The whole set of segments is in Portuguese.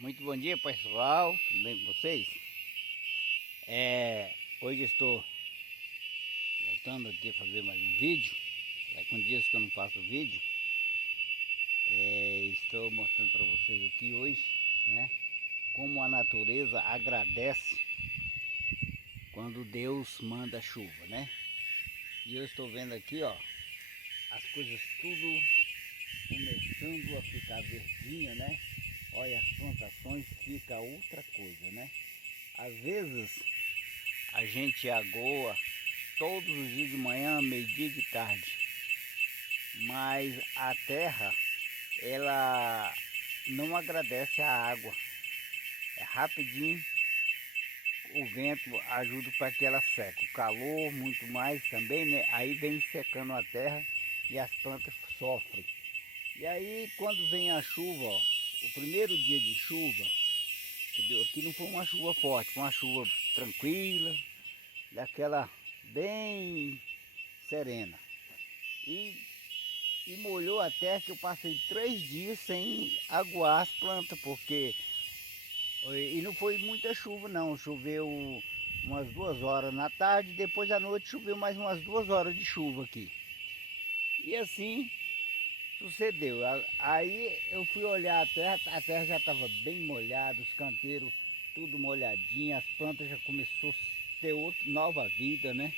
Muito bom dia, pessoal, tudo bem com vocês? Hoje estou voltando aqui a fazer mais um vídeo. Com dias que eu não faço vídeo. Estou mostrando para vocês aqui hoje, né, como a natureza agradece quando Deus manda chuva, né? E eu estou vendo aqui, ó, as coisas tudo começando a ficar verdinha, né? Olha, as plantações fica outra coisa, né? Às vezes a gente agoa todos os dias de manhã, meio-dia e de tarde, mas a terra, ela não agradece a água. É rapidinho, o vento ajuda para que ela seque. O calor muito mais também, né? Aí vem secando a terra e as plantas sofrem. E aí quando vem a chuva, ó, o primeiro dia de chuva que deu aqui não foi uma chuva forte, foi uma chuva tranquila, daquela bem serena. E molhou a terra, que eu passei 3 dias sem aguar as plantas, porque e não foi muita chuva não, choveu umas 2 horas na tarde, depois à noite choveu mais umas 2 horas de chuva aqui. E assim sucedeu. Aí eu fui olhar a terra já estava bem molhada, os canteiros tudo molhadinho, as plantas já começou a ter nova vida, né?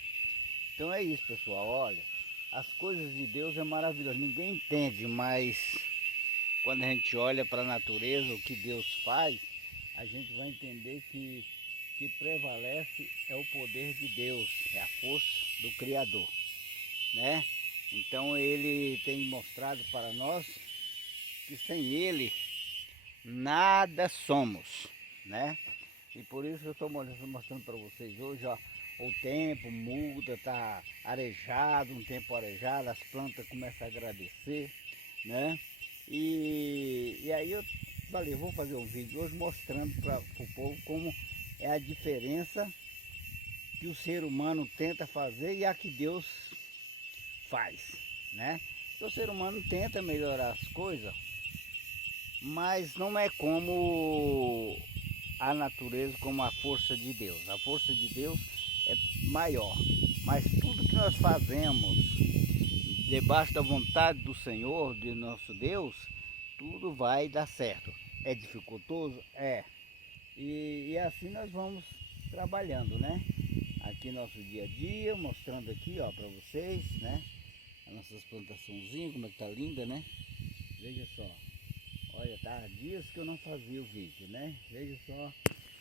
Então é isso, pessoal, olha, as coisas de Deus é maravilhoso, ninguém entende, mas quando a gente olha para a natureza, o que Deus faz, a gente vai entender que prevalece é o poder de Deus, é a força do Criador, né? Então ele tem mostrado para nós que sem ele nada somos, né? E por isso eu estou mostrando para vocês hoje, ó, o tempo muda, tá arejado, um tempo arejado, as plantas começam a agradecer, né? E aí eu falei, vou fazer um vídeo hoje mostrando para o povo como é a diferença que o ser humano tenta fazer e a que Deus faz, né? O ser humano tenta melhorar as coisas, mas não é como a natureza, como a força de Deus. A força de Deus é maior, mas tudo que nós fazemos debaixo da vontade do Senhor, de nosso Deus, tudo vai dar certo. É dificultoso? É. E assim nós vamos trabalhando, né? Aqui nosso dia a dia, mostrando aqui, ó, para vocês, né? As nossas plantaçãozinhas, como é que tá linda, né? Veja só. Olha, tá há dias que eu não fazia o vídeo, né? Veja só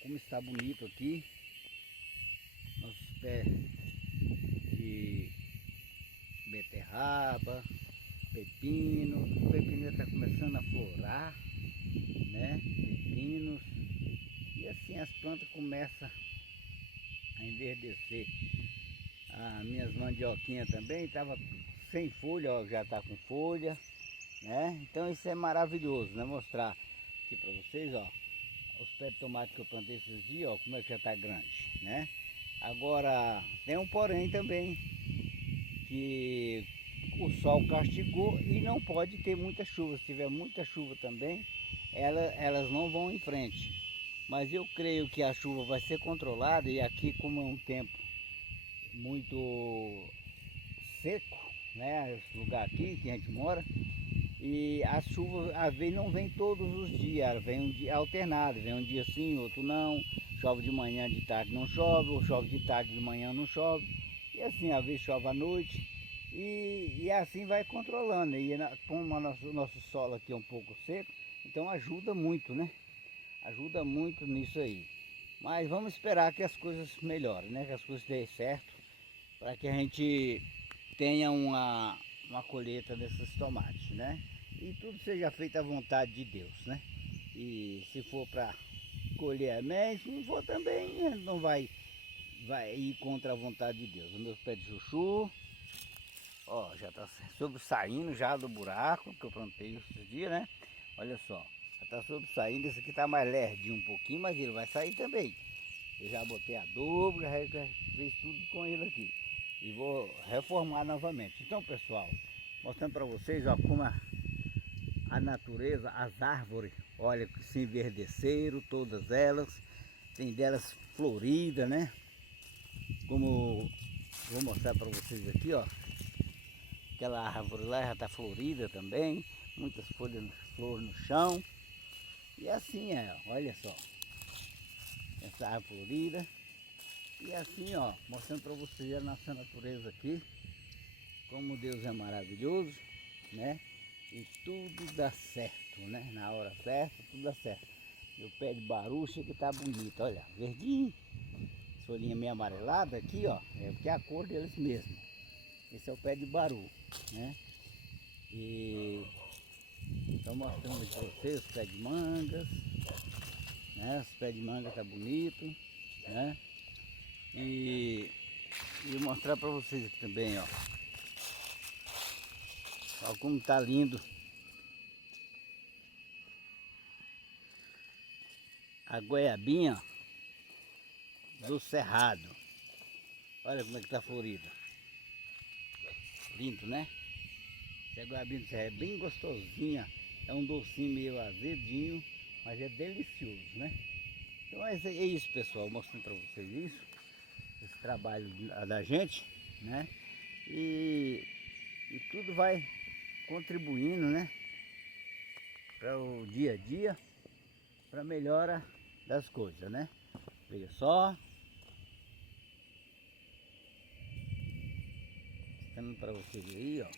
como está bonito aqui. Nossos pés de beterraba, pepino. O pepino já está começando a florar, né? Pepinos. E assim as plantas começam a enverdecer. As minhas mandioquinhas também estavam sem folha, ó, já está com folha, né? Então isso é maravilhoso, né? Mostrar aqui para vocês, ó. Os pés de tomate que eu plantei esses dias, ó, como é que já está grande, né? Agora, tem um porém também, que o sol castigou e não pode ter muita chuva. Se tiver muita chuva também, elas não vão em frente. Mas eu creio que a chuva vai ser controlada e aqui, como é um tempo muito seco, né? Esse lugar aqui que a gente mora, e a chuva às vezes não vem todos os dias, vem um dia alternado, vem um dia sim, outro não, chove de manhã, de tarde não chove, ou chove de tarde, de manhã não chove, e assim, às vezes chove à noite, e assim vai controlando, e como o nosso solo aqui é um pouco seco, então ajuda muito, né? Ajuda muito nisso aí. Mas vamos esperar que as coisas melhorem, né? Que as coisas deem certo, para que a gente tenha uma colheita desses tomates, né? E tudo seja feito à vontade de Deus, né? E se for para colher, amém. Se não for também, não vai ir contra a vontade de Deus. Os meus pés de chuchu, ó, já está sobressaindo já do buraco que eu plantei esses dias, né? Olha só, já está sobressaindo. Esse aqui está mais lerdinho um pouquinho, mas ele vai sair também. Eu já botei adubo, já fiz tudo com ele aqui. E vou reformar novamente. Então, pessoal, mostrando para vocês, ó, como a natureza, as árvores, olha que se enverdeceram, todas elas. Tem delas floridas, né? Como vou mostrar para vocês aqui, ó. Aquela árvore lá já está florida também. Muitas flores no chão. E assim olha só. Essa árvore florida. E assim, ó, mostrando para vocês a nossa natureza aqui. Como Deus é maravilhoso, né? E tudo dá certo, né? Na hora certa, tudo dá certo. E o pé de barucha que tá bonito, olha, verdinho. Folhinha meio amarelada aqui, ó, é porque é a cor deles mesmo. Esse é o pé de baru, né? E estou mostrando para vocês os pés de mangas, né? Os pés de manga tá bonito, né? E mostrar para vocês aqui também, ó. Olha como tá lindo a goiabinha do cerrado. Olha como é que tá florida. Lindo, né? Essa goiabinha do cerrado é bem gostosinha. É um docinho meio azedinho, mas é delicioso, né? Então é isso, pessoal, mostrando para vocês isso, esse trabalho da gente, né? E tudo vai contribuindo, né? Para o dia a dia, para a melhora das coisas, né? Veja só. Mostrando para vocês aí, ó.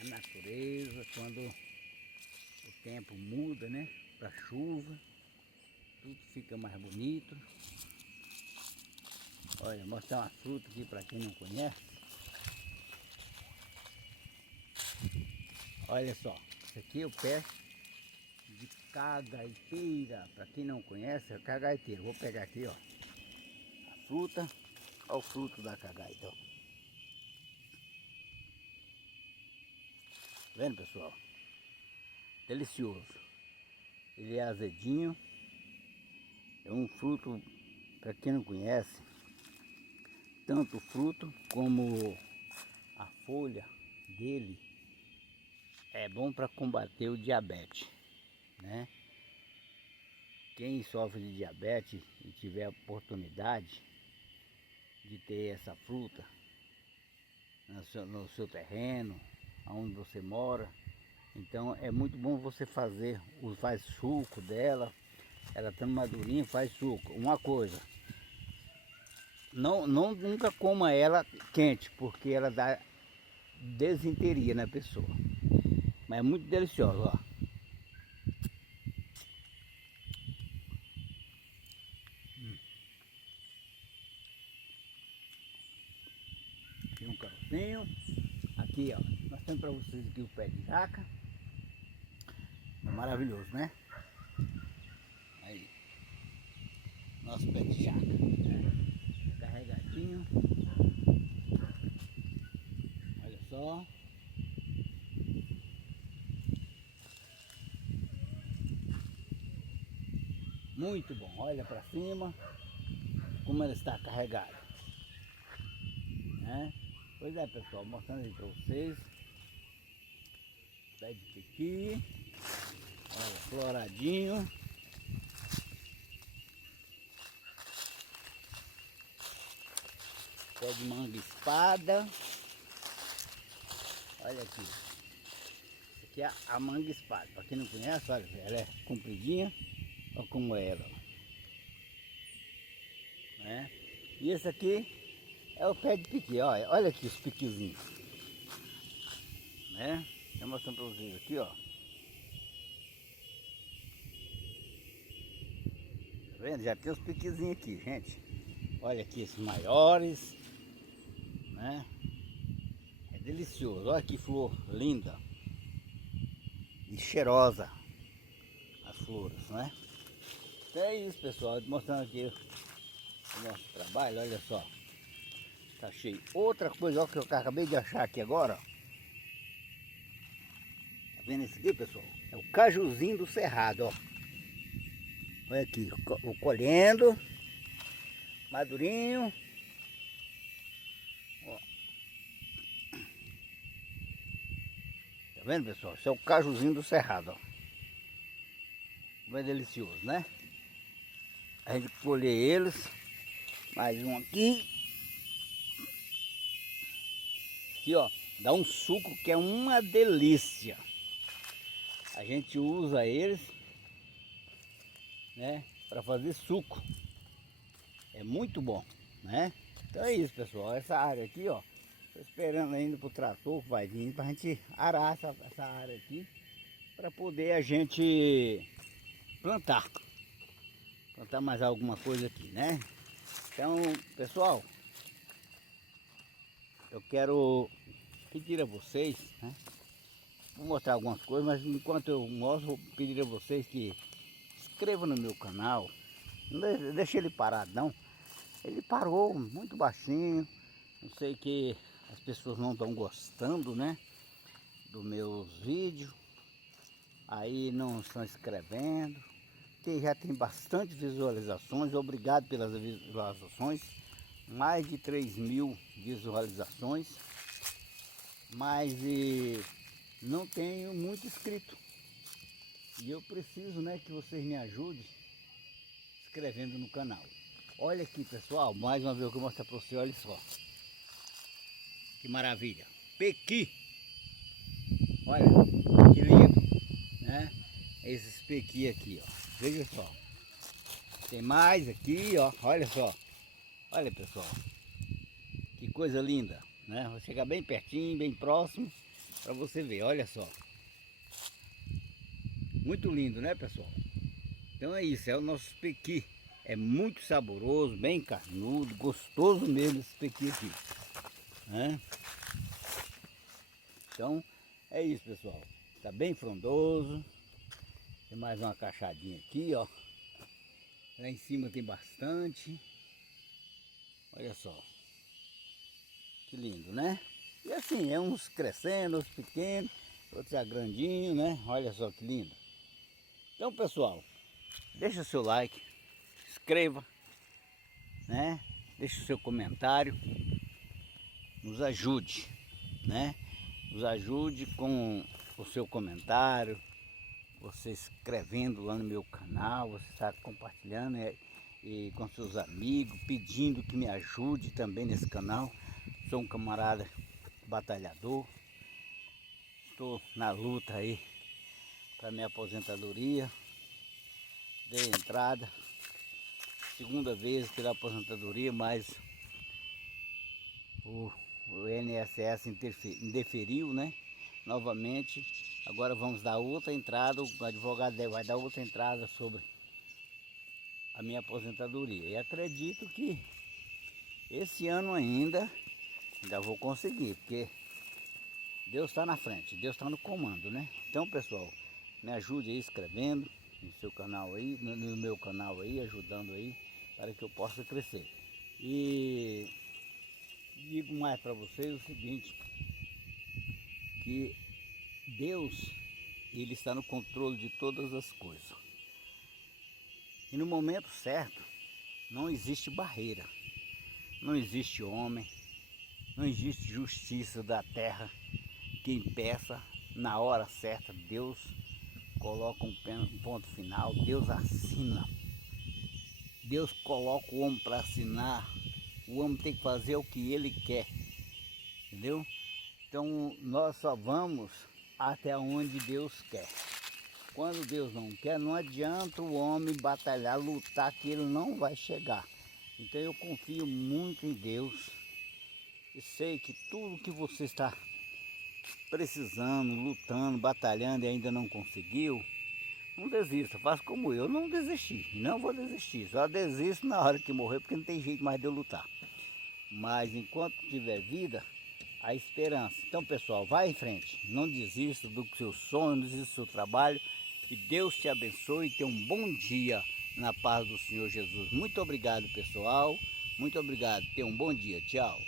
A natureza, quando o tempo muda, né? Para chuva, tudo fica mais bonito. Olha, mostrar uma fruta aqui para quem não conhece. Olha só, esse aqui é o pé de cagaiteira. Para quem não conhece, é cagaiteira. Vou pegar aqui, ó, a fruta. Olha o fruto da cagaita, ó. Vendo, pessoal? Delicioso. Ele é azedinho. É um fruto, para quem não conhece, tanto o fruto como a folha dele é bom para combater o diabetes, né? Quem sofre de diabetes e tiver a oportunidade de ter essa fruta no seu terreno, onde você mora, então é muito bom você faz suco dela, ela estando madurinha, faz suco. Uma coisa, nunca coma ela quente, porque ela dá desinteria na pessoa. Mas é muito deliciosa, ó. Aqui um carocinho. Aqui, ó, nós temos para vocês aqui o pé de jaca. É maravilhoso, né? Aí, nosso pé de jaca. Carregadinho. Olha só. Muito bom. Olha para cima como ele está carregado, né? Pois é, pessoal, mostrando aí para vocês. Pé de piqui. Olha, floradinho. Pé de manga espada. Olha aqui. Essa aqui é a manga espada. Para quem não conhece, olha, ela é compridinha. Olha como é ela. Né? E esse aqui é o pé de piqui. Olha aqui os piquizinhos. Né? Estou mostrando para vocês aqui, ó. Tá vendo? Já tem os piquizinhos aqui, gente. Olha aqui esses maiores. Né? É delicioso. Olha que flor linda. E cheirosa. As flores, né? Então é isso, pessoal. Mostrando aqui o nosso trabalho. Olha só. Tá cheio. Outra coisa, ó, que eu acabei de achar aqui agora, ó. Tá vendo esse aqui, pessoal? É o cajuzinho do cerrado, ó. Olha aqui, o colhendo, madurinho. Ó. Tá vendo, pessoal? Esse é o cajuzinho do cerrado, ó. Bem delicioso, né? A gente colher eles. Mais um aqui. Aqui, ó. Dá um suco que é uma delícia. A gente usa eles, né, para fazer suco. É muito bom, né? Então é isso, pessoal. Essa área aqui, ó. Tô esperando ainda pro trator que vai vir pra gente arar essa área aqui, para poder a gente plantar mais alguma coisa aqui, né? Então, pessoal, eu quero pedir a vocês, né? Vou mostrar algumas coisas, mas enquanto eu mostro, vou pedir a vocês que inscrevam no meu canal. Não deixe ele parado não. Ele parou muito baixinho. Não sei que as pessoas não estão gostando, né, dos meus vídeos. Aí não estão inscrevendo. Já tem bastante visualizações. Obrigado pelas visualizações. Mais de 3.000 visualizações. Mas não tenho muito inscrito. E eu preciso, né, que vocês me ajudem inscrevendo no canal. Olha aqui, pessoal, mais uma vez eu vou mostrar para você, olha só. Que maravilha. Pequi. Olha, que lindo, né? Esses pequi aqui, ó. Veja só. Tem mais aqui, ó. Olha só. Olha, pessoal. Que coisa linda, né? Vou chegar bem pertinho, bem próximo, para você ver. Olha só. Muito lindo, né, pessoal? Então é isso, é o nosso pequi. É muito saboroso, bem carnudo, gostoso mesmo esse pequi aqui, né? Então é isso, pessoal. Tá bem frondoso. Tem mais uma cachadinha aqui, ó. Lá em cima tem bastante. Olha só. Que lindo, né? E assim, é uns crescendo, uns pequenos, outros já grandinhos, né? Olha só que lindo. Então, pessoal, deixa o seu like, inscreva, né? Deixa o seu comentário, nos ajude, né? Nos ajude com o seu comentário, você escrevendo lá no meu canal, você está compartilhando e com seus amigos, pedindo que me ajude também nesse canal. Sou um camarada batalhador, estou na luta aí para minha aposentadoria. Dei entrada, segunda vez pela aposentadoria, mas o INSS indeferiu, né? Novamente, agora vamos dar outra entrada, o advogado vai dar outra entrada sobre a minha aposentadoria. E acredito que esse ano ainda vou conseguir, porque Deus está na frente, Deus está no comando, né? Então, pessoal, me ajude aí escrevendo no seu canal aí, no meu canal aí, ajudando aí, para que eu possa crescer. E digo mais para vocês o seguinte, que Deus, Ele está no controle de todas as coisas. E no momento certo, não existe barreira, não existe homem, não existe justiça da terra que impeça. Na hora certa, Deus coloca um ponto final, Deus assina. Deus coloca o homem para assinar. O homem tem que fazer o que ele quer, entendeu? Então nós só vamos até onde Deus quer. Quando Deus não quer, não adianta o homem batalhar, lutar, que ele não vai chegar. Então eu confio muito em Deus e sei que tudo que você está precisando, lutando, batalhando e ainda não conseguiu, não desista, faça como eu não desisti, não vou desistir, só desisto na hora que morrer, porque não tem jeito mais de eu lutar. Mas enquanto tiver vida, a esperança. Então, pessoal, vai em frente, não desista do seu sonho, não desista do seu trabalho, e Deus te abençoe e tenha um bom dia na paz do Senhor Jesus. Muito obrigado, pessoal, muito obrigado, tenha um bom dia, tchau.